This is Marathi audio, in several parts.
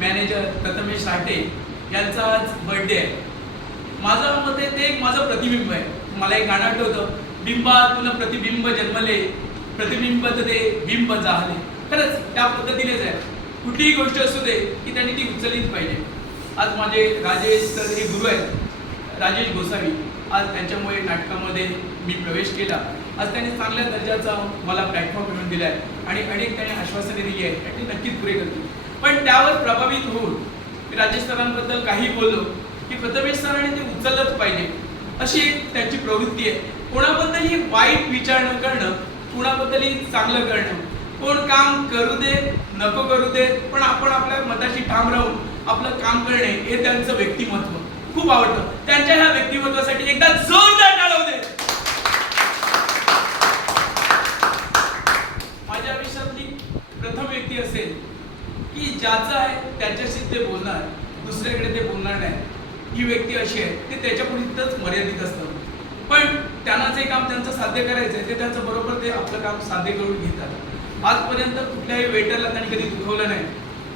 मॅनेजर प्रथमेश साठे यांचा आज बर्थडे आहे. माझं मते ते एक माझं प्रतिबिंब आहे. मला एक गाणं आठवतं, बिंबात तुला प्रतिबिंब जन्मले, प्रतिबिंब ते बिंब जाहले. खरंच त्या पद्धतीनेच आहे. कुठलीही गोष्ट असू दे की त्यांनी ती उचललीच पाहिजे. आज माझे राजेश सर हे गुरु आहेत, राजेश गोसावी. आज त्यांच्यामुळे नाटकामध्ये मी प्रवेश केला. आज त्यांनी चांगल्या दर्जाचा मला प्लॅटफॉर्म मिळवून दिला आहे आणि अनेक त्यांनी आश्वासने दिली आहे आणि ते नक्कीच पुरे करतील. पण त्यावर प्रभावित होऊन मी राजेश सरांबद्दल काही बोललो की प्रथमेश सरांनी ते उचललंच पाहिजे, अशी एक त्यांची प्रवृत्ती आहे. कोणाबद्दलही वाईट विचार न करणं, कोणाबद्दलही चांगलं करणं. कोण काम करू दे नको करू दे, पण आपण आपल्या मताशी ठाम राहून आपलं काम करणे हे त्यांचं व्यक्तिमत्व खूप आवडतं. त्यांच्या ह्या व्यक्तिमत्वासाठी एकदा जोरदार टाळ्या होऊ दे. माझ्या आयुष्यातली प्रथम व्यक्ती असेल की ज्याचं आहे त्याच्याशी ते बोलणार, दुसऱ्याकडे ते बोलणार नाही. ही व्यक्ती अशी आहे ते त्याच्या पुढेच मर्यादित असतं, पण त्यांना जे काम त्यांचं साध्य करायचं आहे ते त्यांचं बरोबर ते आपलं काम साध्य करून घेतात. आजपर्यंत कुठल्याही वेटरला त्यांनी कधी दुखवलं नाही.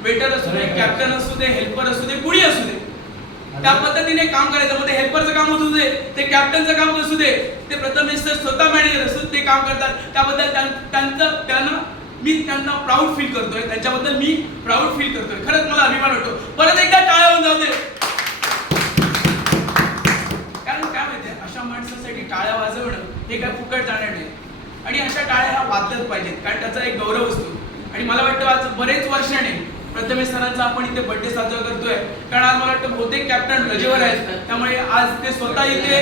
वेटर असू दे, कॅप्टन असू दे, हेल्पर असू दे, कुणी असू दे, त्या पद्धतीने काम करायचं. मग ते हेल्परचं काम असू दे, ते कॅप्टनचं काम असू दे, ते प्रथमेश सर स्वतः मॅनेजर असून ते काम करतात. त्याबद्दल त्यांना प्राऊड फील करतोय, त्यांच्याबद्दल मी प्राऊड फील करतोय. खरंच मला अभिमान वाटतो. परत एकदा टाळ्या होऊन जाऊ दे. कारण काय माहितीये, अशा माणसासाठी टाळ्या वाजवणं हे काय फुकट जाणार नाही आणि अशा टाळ्या ह्या वाजल्याच पाहिजेत, कारण त्याचा एक गौरव असतो. आणि मला वाटतं आज बरेच वर्षाने प्रथमेश सरांचा आपण इथे बर्थडे साजरा करतोय, कारण आज मला वाटतं बहुतेक कॅप्टन रजेवर आहेत, त्यामुळे आज ते स्वतः इथे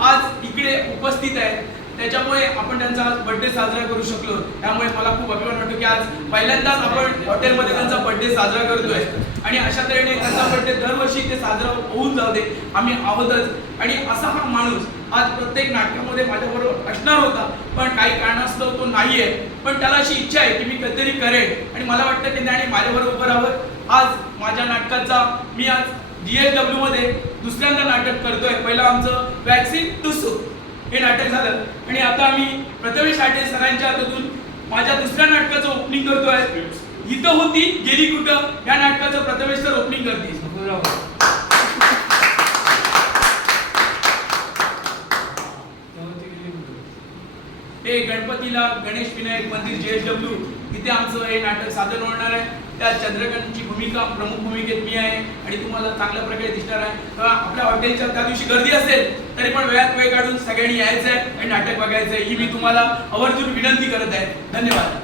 आज इकडे उपस्थित आहेत. त्याच्यामुळे आपण त्यांचा आज बर्थडे साजरा करू शकलो. त्यामुळे मला खूप अभिमान वाटतो की आज पहिल्यांदाच आपण हॉटेलमध्ये त्यांचा बर्थडे साजरा करतोय आणि अशा तऱ्हेने त्यांचा बर्थडे दरवर्षी ते साजरा होऊन जाऊ दे, आम्ही आहोतच. आणि असा हा माणूस आज प्रत्येक नाटकामध्ये माझ्याबरोबर असणार होता, पण काही कारणास्तव तो नाही आहे. पण त्याला अशी इच्छा आहे की मी कधीतरी करेन आणि मला वाटतं की त्याने माझ्याबरोबर उभं राहावं. आज माझ्या नाटकाचा मी आज GSW मध्ये दुसऱ्यांदा नाटक करतोय. पहिलं आमचं वॅक्सिन टुसू हे नाटक झालं आणि आता आम्ही प्रथमेश साठे सरांच्या हातातून माझ्या दुसऱ्या नाटकाचं ओपनिंग करतोय. इथं होती गेली कुठं या नाटकाचं प्रथमेश सर ओपनिंग करतील. हे गणपतीला गणेश विनायक मंदिर GSW इथे आमचं हे नाटक सादर होणार आहे. त्या चंद्रकांतची भूमिका प्रमुख भूमिकेत मी आहे आणि तुम्हाला चांगल्या प्रकारे दिसणार आहे. आपल्या हॉटेलच्या त्या दिवशी गर्दी असेल तरी पण वेळात वेळ काढून सगळ्यांनी यायचं आहे आणि नाटक बघायचं आहे, ही मी तुम्हाला आवर्जून विनंती करत आहे. धन्यवाद.